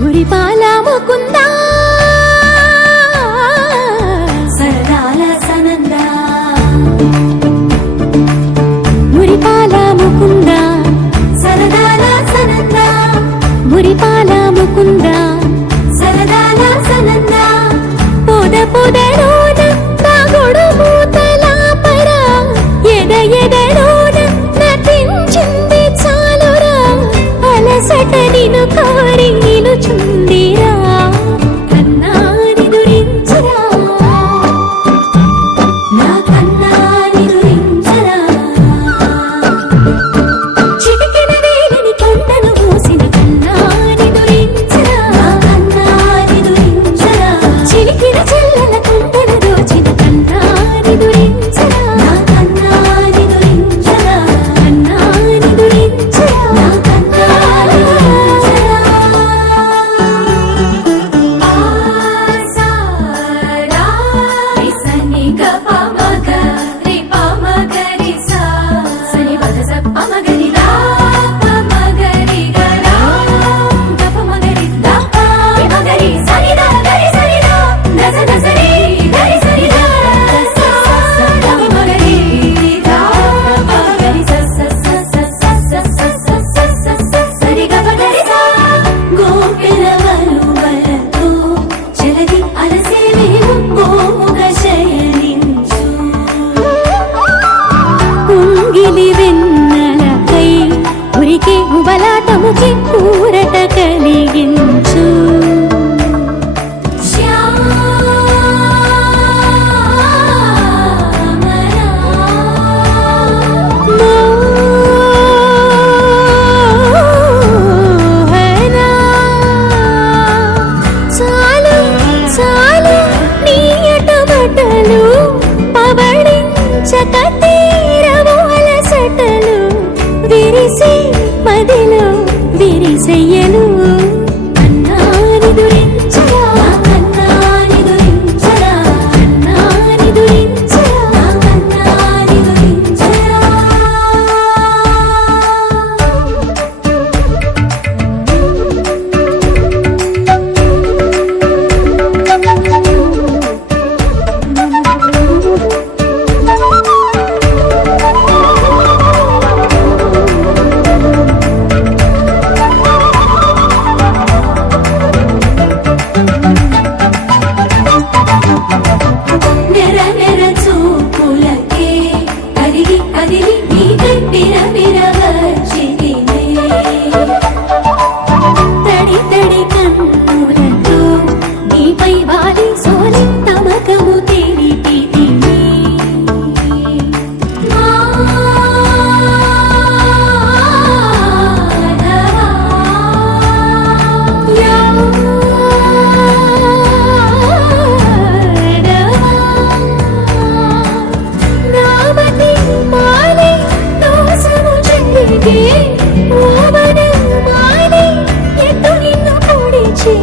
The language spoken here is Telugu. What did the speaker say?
మురిపాల ముకుందా సరదాల సనందా మురిపాల ముకుందా సరదాల సనందా మురిపాల ముకుందా సరదాల సనందా పొద పొదలోన తాగుడు మూతల పరా ఎద ఎదలోన నటించింది చాలురా అలసట నిను కోరి నిలుచుందిరా కన్నాని దురించరా నా కన్నాని దురించరా చిటికెన వేలిని కొండను మూసిన కన్నాని దురించరా నా కన్నాని దురించరా చిలికిన చెల్లెల కొండను దోచిన కన్నాని దురించరా నా కన్నాని దురించరా కన్నాని దురించరా నా కన్నాని దురించరా ఆసారా సని గప మగ రి ప మగ రి సా సని పద స ప మగ రి దా ప మగ రి గ రా గప మగ రి దా ప మగ రి సని దా గ రి సని దా నజ నజ రి గ రి సని దా స గప మగ రి దా ప మగ రి స స స స స స స స స సరి గప గ రి సా గోపిల వలువలతో జలది అలసేవేమో గోముగ శయనించు కుంగిలి వెన్నెలకై ఉరికే ఉబలాటముకి ఊరట కలిగించు మోహనా చాలు చాలు నీయట బట్టలు పవళించక తీరవు అలసటలు విరిసి మదిలో విరిసెయ్యలు కన్నాని దురించరా కన్నాని దురించరా కన్నాని దురించరా కన్నాని దురించరా నెర నెర చూపులకే కదిలి కదిలి నీకై పిర వచ్చితినే తడి తడి కన్నులతో నీపై వాలి సోలి తమకము తెలిపితిని నామతి మాలి దోసము చెల్లిగే ఓవన మాలి ఎట్టు నిన్ను పొడిచి